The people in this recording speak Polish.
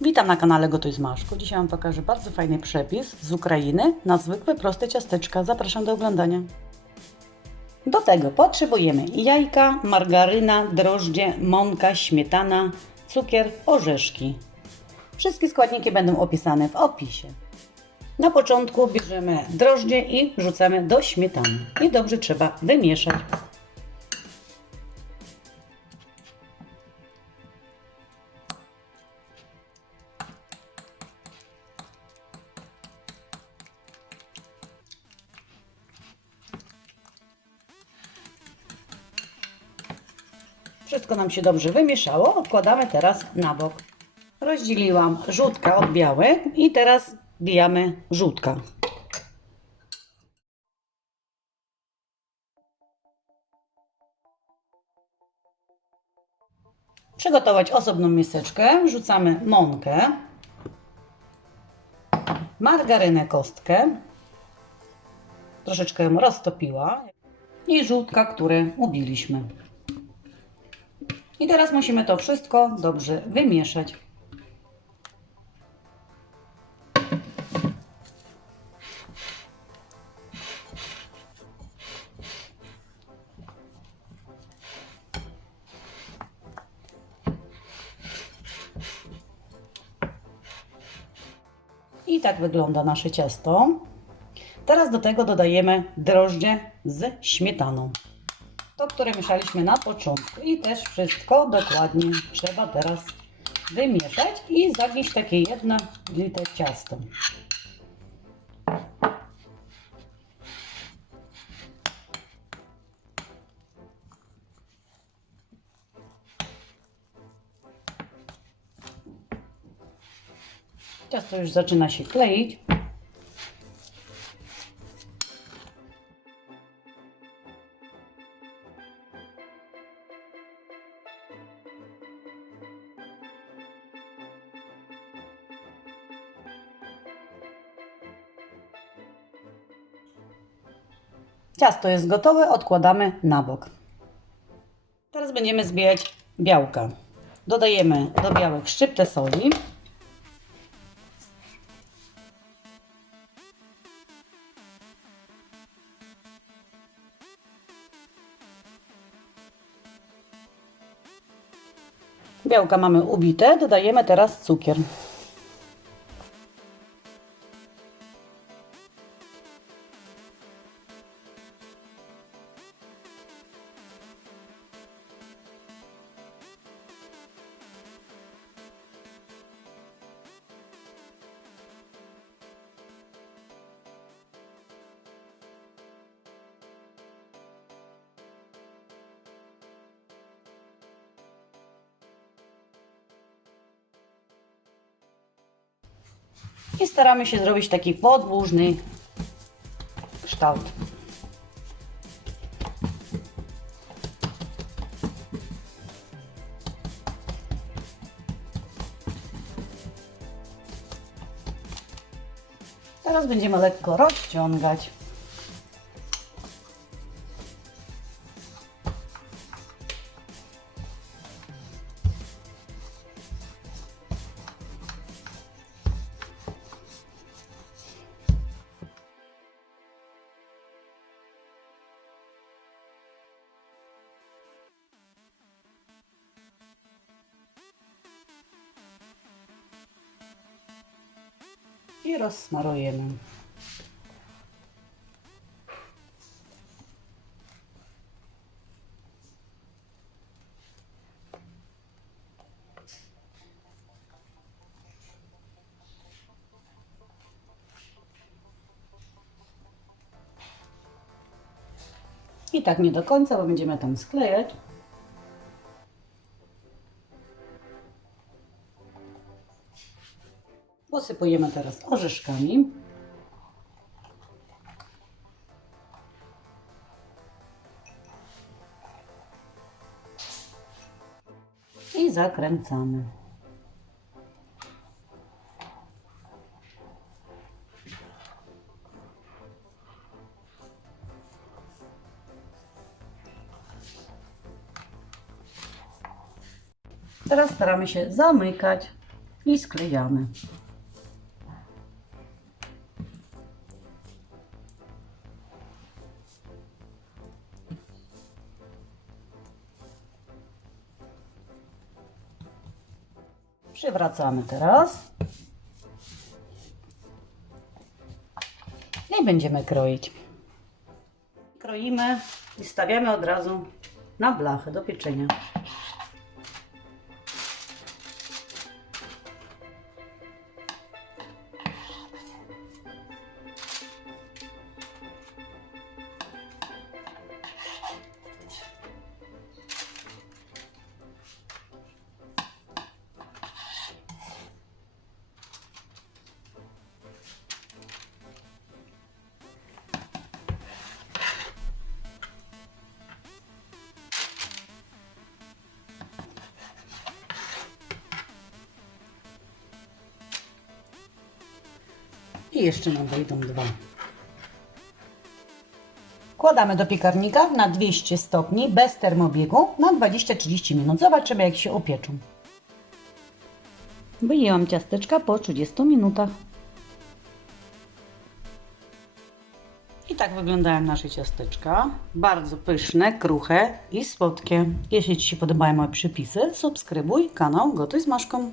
Witam na kanale Gotuj z Maszku. Dzisiaj Wam pokażę bardzo fajny przepis z Ukrainy na zwykłe, proste ciasteczka. Zapraszam do oglądania. Do tego potrzebujemy jajka, margaryna, drożdże, mąka, śmietana, cukier, orzeszki. Wszystkie składniki będą opisane w opisie. Na początku bierzemy drożdże i wrzucamy do śmietany. I dobrze trzeba wymieszać. Wszystko nam się dobrze wymieszało. Odkładamy teraz na bok. Rozdzieliłam żółtka od białek i teraz bijamy żółtka. Przygotować osobną miseczkę. Wrzucamy mąkę, margarynę kostkę, troszeczkę ją roztopiła i żółtka, które ubiliśmy. I teraz musimy to wszystko dobrze wymieszać. I tak wygląda nasze ciasto. Teraz do tego dodajemy drożdże z śmietaną. To, które mieszaliśmy na początku. I też wszystko dokładnie trzeba teraz wymieszać i zagnieść takie jedno lite ciasto. Ciasto już zaczyna się kleić. Ciasto jest gotowe, odkładamy na bok. Teraz będziemy zbijać białka. Dodajemy do białek szczyptę soli. Białka mamy ubite, dodajemy teraz cukier. I staramy się zrobić taki podłużny kształt. Teraz będziemy lekko rozciągać. I rozsmarujemy. I tak nie do końca, bo będziemy tam sklejać. Posypujemy teraz orzeszkami. I zakręcamy. Teraz staramy się zamykać i sklejamy. Przywracamy teraz. I będziemy kroić. Kroimy i stawiamy od razu na blachę do pieczenia. I jeszcze nam wejdą dwa. Wkładamy do piekarnika na 200 stopni bez termobiegu na 20-30 minut. Zobaczymy jak się upieczą. Wyjęłam ciasteczka po 30 minutach. I tak wyglądają nasze ciasteczka. Bardzo pyszne, kruche i słodkie. Jeśli Ci się podobają moje przepisy, subskrybuj kanał Gotuj z Maszką.